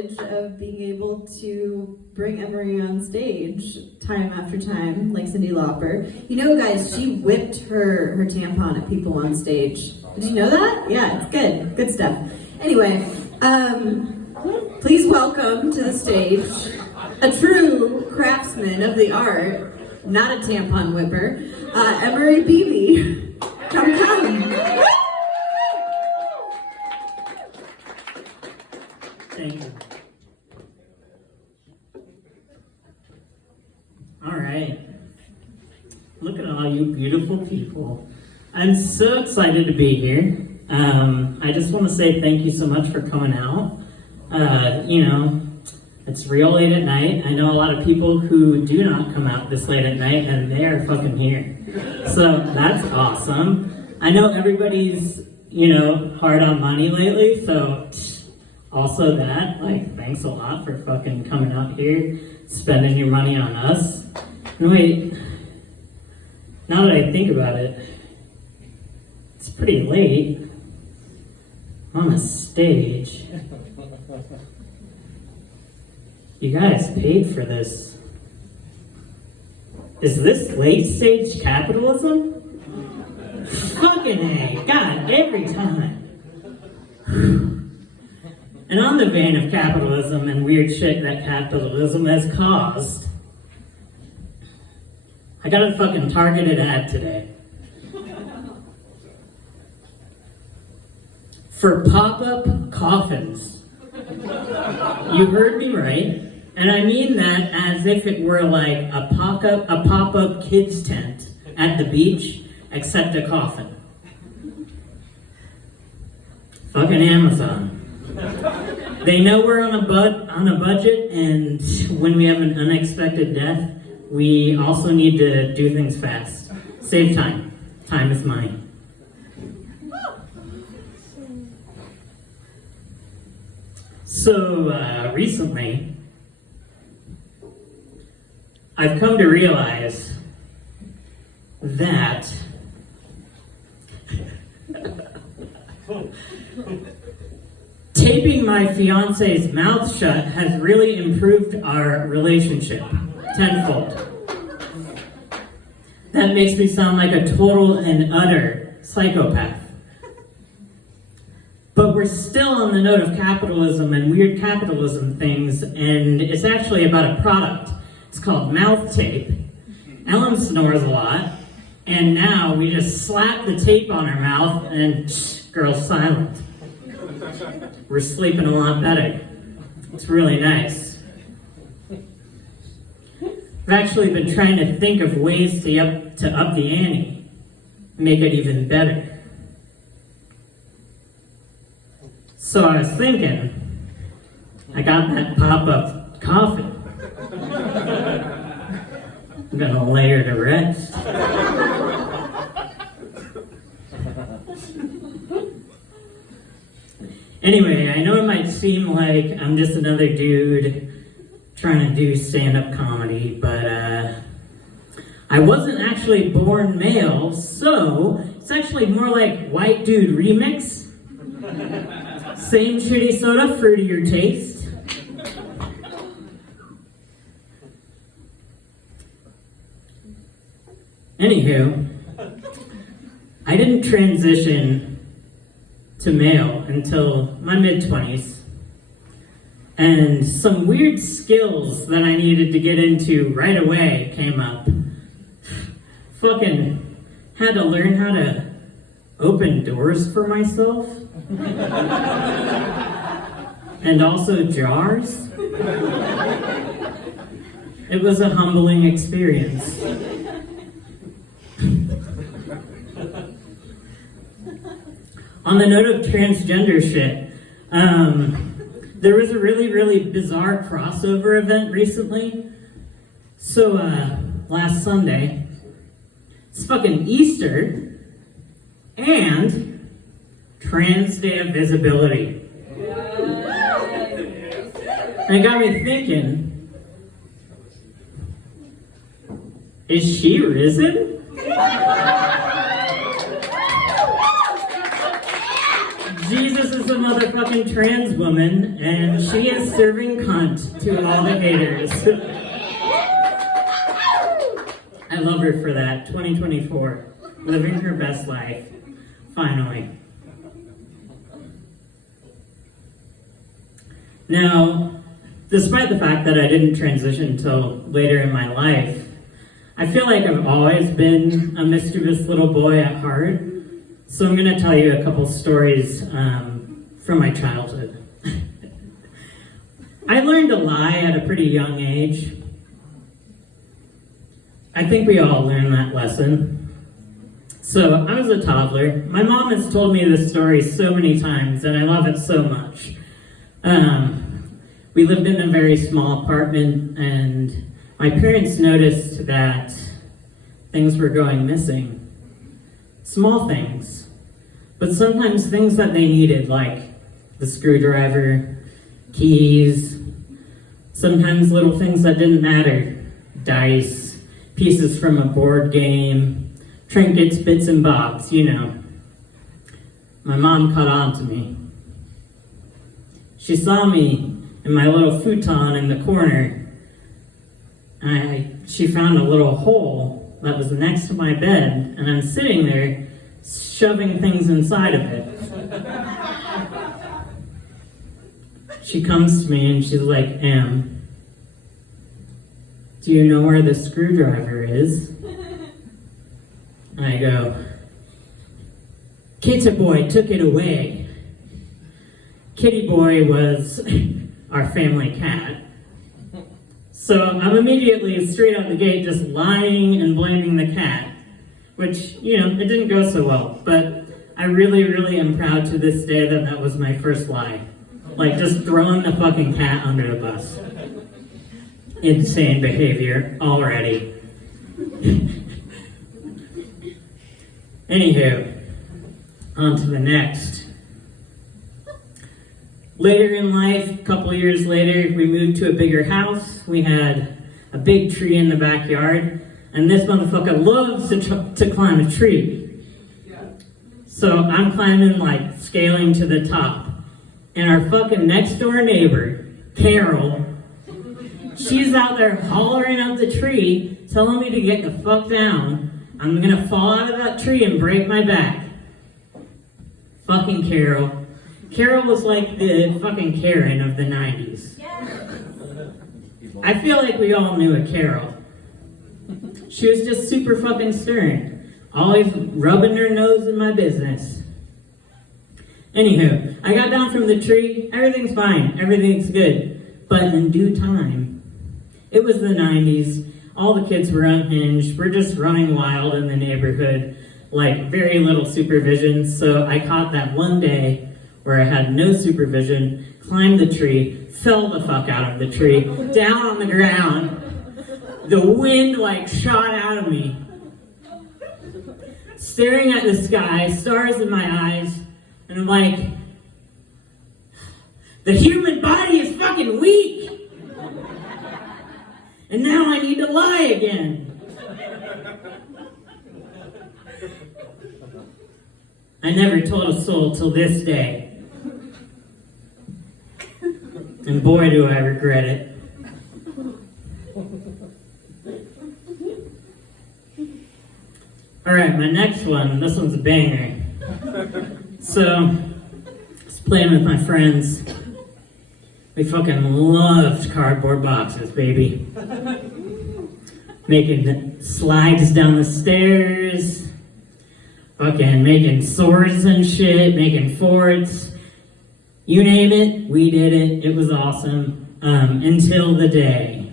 privilege of being able to bring Emery on stage time after time, like Cyndi Lauper. You know, guys, she whipped her tampon at people on stage. Did you know that? Yeah, it's good. Good stuff. Anyway, please welcome to the stage a true craftsman of the art, not a tampon whipper, Emery Beebe. Come. Thank you. All right. Look at all you beautiful people. I'm so excited to be here. I just want to say thank you so much for coming out. It's real late at night. I know a lot of people who do not come out this late at night, and they are fucking here. So that's awesome. I know everybody's, hard on money lately, so also that, thanks a lot for fucking coming out here, spending your money on us. And wait, now that I think about it, it's pretty late. I'm on a stage. You guys paid for this. Is this late stage capitalism? Fucking A, God, every time. And on the vein of capitalism and weird shit that capitalism has caused, I got a fucking targeted ad today. For pop-up coffins. You heard me right, and I mean that as if it were like a pop-up kids tent at the beach, except a coffin. Fucking Amazon. They know we're on a budget, and when we have an unexpected death, we also need to do things fast. Save time. Time is money. So, recently, I've come to realize that taping my fiance's mouth shut has really improved our relationship tenfold. That makes me sound like a total and utter psychopath. But we're still on the note of capitalism and weird capitalism things, and it's actually about a product. It's called mouth tape. Ellen snores a lot, and now we just slap the tape on her mouth and girl's silent. We're sleeping a lot better. It's really nice. I've actually been trying to think of ways to up the ante, make it even better. So I was thinking, I got that pop-up coffin. I'm gonna lay her to rest. Anyway, I know it might seem like I'm just another dude trying to do stand-up comedy, but I wasn't actually born male, so it's actually more like white dude remix. Same shitty soda, fruitier taste. Anywho, I didn't transition to male until my mid-20s. And some weird skills that I needed to get into right away came up. Fucking had to learn how to open doors for myself. And also jars. It was a humbling experience. On the note of transgender shit, there was a really, really bizarre crossover event recently. So, last Sunday, it's fucking Easter, and Trans Day of Visibility. And it got me thinking, is she risen? Jesus is a motherfucker. fucking trans woman, and she is serving cunt to all the haters. I love her for that. 2024. Living her best life. Finally. Now, despite the fact that I didn't transition until later in my life, I feel like I've always been a mischievous little boy at heart. So I'm going to tell you a couple stories from my childhood. I learned to lie at a pretty young age. I think we all learn that lesson. So I was a toddler. My mom has told me this story so many times, and I love it so much. We lived in a very small apartment, and my parents noticed that things were going missing. Small things, but sometimes things that they needed, like the screwdriver, keys, sometimes little things that didn't matter, dice, pieces from a board game, trinkets, bits and bobs, you know. My mom caught on to me. She saw me in my little futon in the corner. She found a little hole that was next to my bed, and I'm sitting there shoving things inside of it. She comes to me and she's like, "Em, do you know where the screwdriver is?" And I go, "Kitty Boy took it away." Kitty Boy was our family cat. So I'm immediately straight out the gate just lying and blaming the cat, which, you know, it didn't go so well. But I really, really am proud to this day that that was my first lie. Like, just throwing the fucking cat under the bus. Insane behavior already. Anywho, on to the next. Later in life, a couple years later, we moved to a bigger house. We had a big tree in the backyard, and this motherfucker loves to climb a tree. So I'm climbing, like, scaling to the top. And our fucking next door neighbor, Carol, she's out there hollering up the tree, telling me to get the fuck down. I'm gonna fall out of that tree and break my back. Fucking Carol. Carol was like the fucking Karen of the 90s. I feel like we all knew a Carol. She was just super fucking stern, always rubbing her nose in my business. Anywho, I got down from the tree, everything's fine, everything's good. But in due time, it was the 90s, all the kids were unhinged, we're just running wild in the neighborhood, like very little supervision, so I caught that one day where I had no supervision, climbed the tree, fell the fuck out of the tree, down on the ground. The wind like shot out of me. Staring at the sky, stars in my eyes, and I'm like, the human body is fucking weak! And now I need to lie again. I never told a soul till this day. And boy, do I regret it. Alright, my next one. This one's a banger. So, I was playing with my friends. We fucking loved cardboard boxes, baby. Making slides down the stairs. Fucking making swords and shit. Making forts. You name it, we did it. It was awesome. Until the day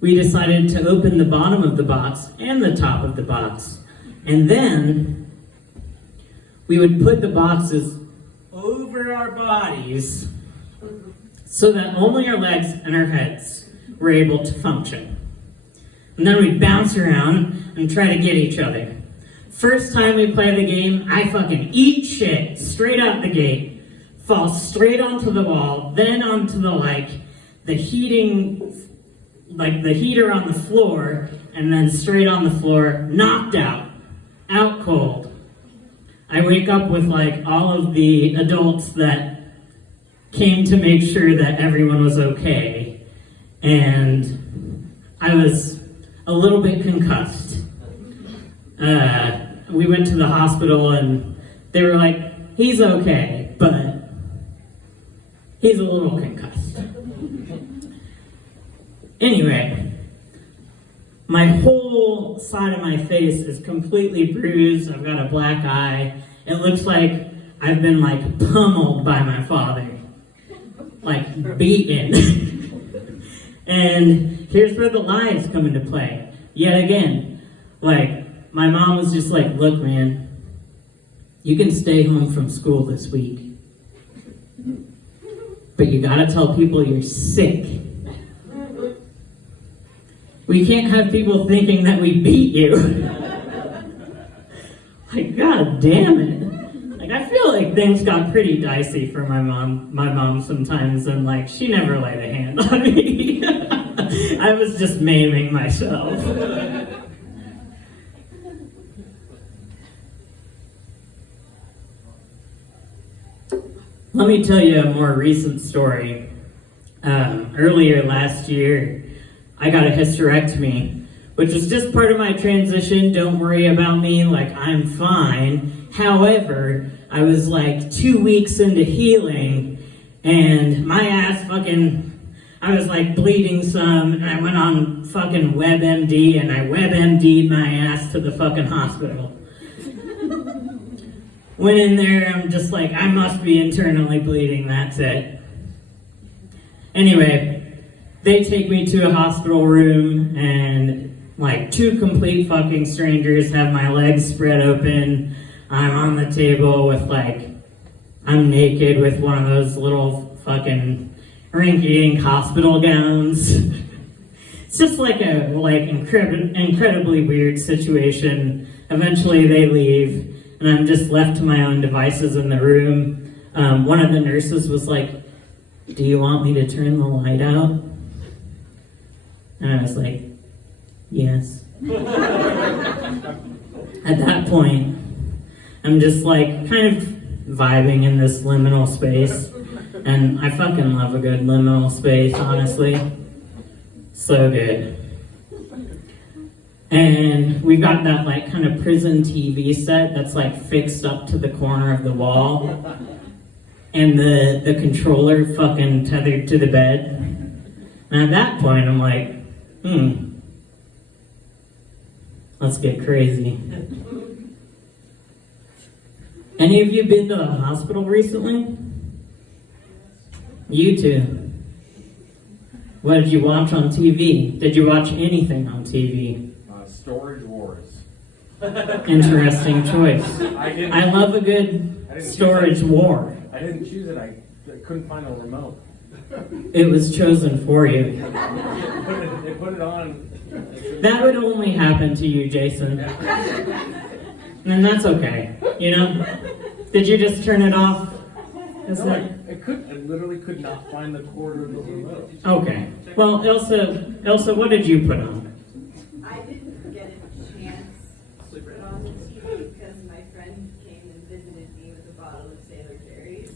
we decided to open the bottom of the box and the top of the box. And then we would put the boxes over our bodies so that only our legs and our heads were able to function. And then we'd bounce around and try to get each other. First time we play the game, I fucking eat shit straight out the gate. Fall straight onto the wall, then onto the heater on the floor, and then straight on the floor, knocked out cold. I wake up with like all of the adults that came to make sure that everyone was okay, and I was a little bit concussed. We went to the hospital and they were like, he's okay, but he's a little concussed. Anyway, my whole side of my face is completely bruised. I've got a black eye. It looks like I've been like pummeled by my father. Like beaten. And here's where the lies come into play. Yet again, like my mom was just like, look man, you can stay home from school this week, but you gotta tell people you're sick. We can't have people thinking that we beat you. Like, god damn it. Like, I feel like things got pretty dicey for my mom sometimes, and like, she never laid a hand on me. I was just maiming myself. Let me tell you a more recent story. Earlier last year, I got a hysterectomy, which is just part of my transition. Don't worry about me, like I'm fine. However, I was like 2 weeks into healing, and my ass I was like bleeding some, and I went on fucking WebMD, and I WebMD'd my ass to the fucking hospital. Went in there, I'm just like, I must be internally bleeding, that's it. Anyway, they take me to a hospital room, and like 2 complete fucking strangers have my legs spread open. I'm on the table with like, I'm naked with one of those little fucking rinky-dink hospital gowns. It's just like a incredibly weird situation. Eventually they leave, and I'm just left to my own devices in the room. One of the nurses was like, do you want me to turn the light out? And I was like, yes. At that point, I'm just like kind of vibing in this liminal space. And I fucking love a good liminal space, honestly. So good. And we've got that like kind of prison TV set that's like fixed up to the corner of the wall. And the controller fucking tethered to the bed. And at that point, I'm like, let's get crazy. Any of you been to the hospital recently? You too. What did you watch on TV? Did you watch anything on TV? Storage Wars. Interesting choice. I love a good storage war. I didn't choose it. I couldn't find a remote. It was chosen for you. They put it on. That would only happen to you, Jason. And that's okay. You know? Did you just turn it off? I literally could not find the cord of the remote. Okay. Well, Elsa, what did you put on? I didn't get a chance to put on the TV because my friend came and visited me with a bottle of Sailor Jerry's.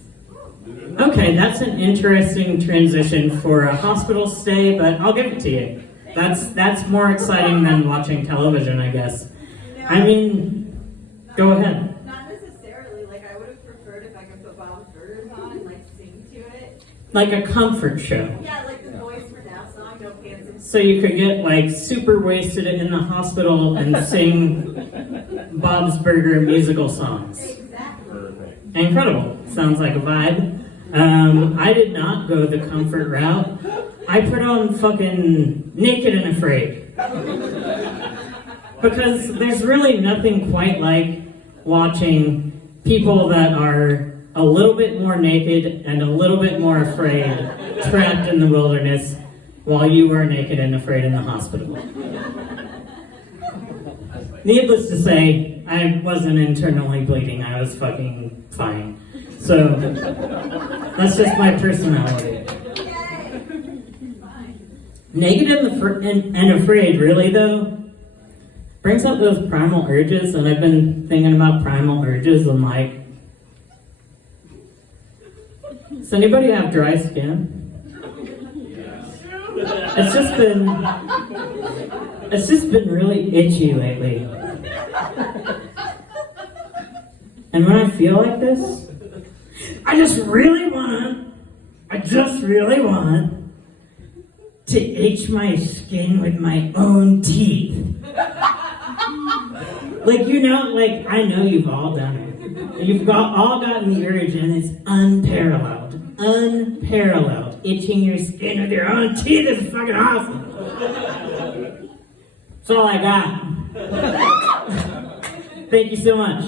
Okay, that's an interesting transition for a hospital stay, but I'll give it to you. That's more exciting than watching television, I guess. I mean, go ahead. Not necessarily. Like, I would have preferred if I could put Bob's Burgers on and like sing to it. Like a comfort show. Yeah, like the Boys for Now song, No Pants and So you could get like super wasted in the hospital and sing Bob's Burger musical songs. Exactly. Incredible. Sounds like a vibe. I did not go the comfort route. I put on fucking Naked and Afraid. Because there's really nothing quite like watching people that are a little bit more naked and a little bit more afraid trapped in the wilderness while you were naked and afraid in the hospital. Needless to say, I wasn't internally bleeding. I was fucking fine. So, that's just my personality. Naked and Afraid, really though, brings up those primal urges, and I've been thinking about primal urges and like, Does anybody have dry skin? It's just been really itchy lately. And when I feel like this, I just really want to itch my skin with my own teeth. Like, you know, like, I know you've all done it. You've all gotten the urge, and it's unparalleled. Unparalleled. Itching your skin with your own teeth is fucking awesome. That's all I got. Thank you so much.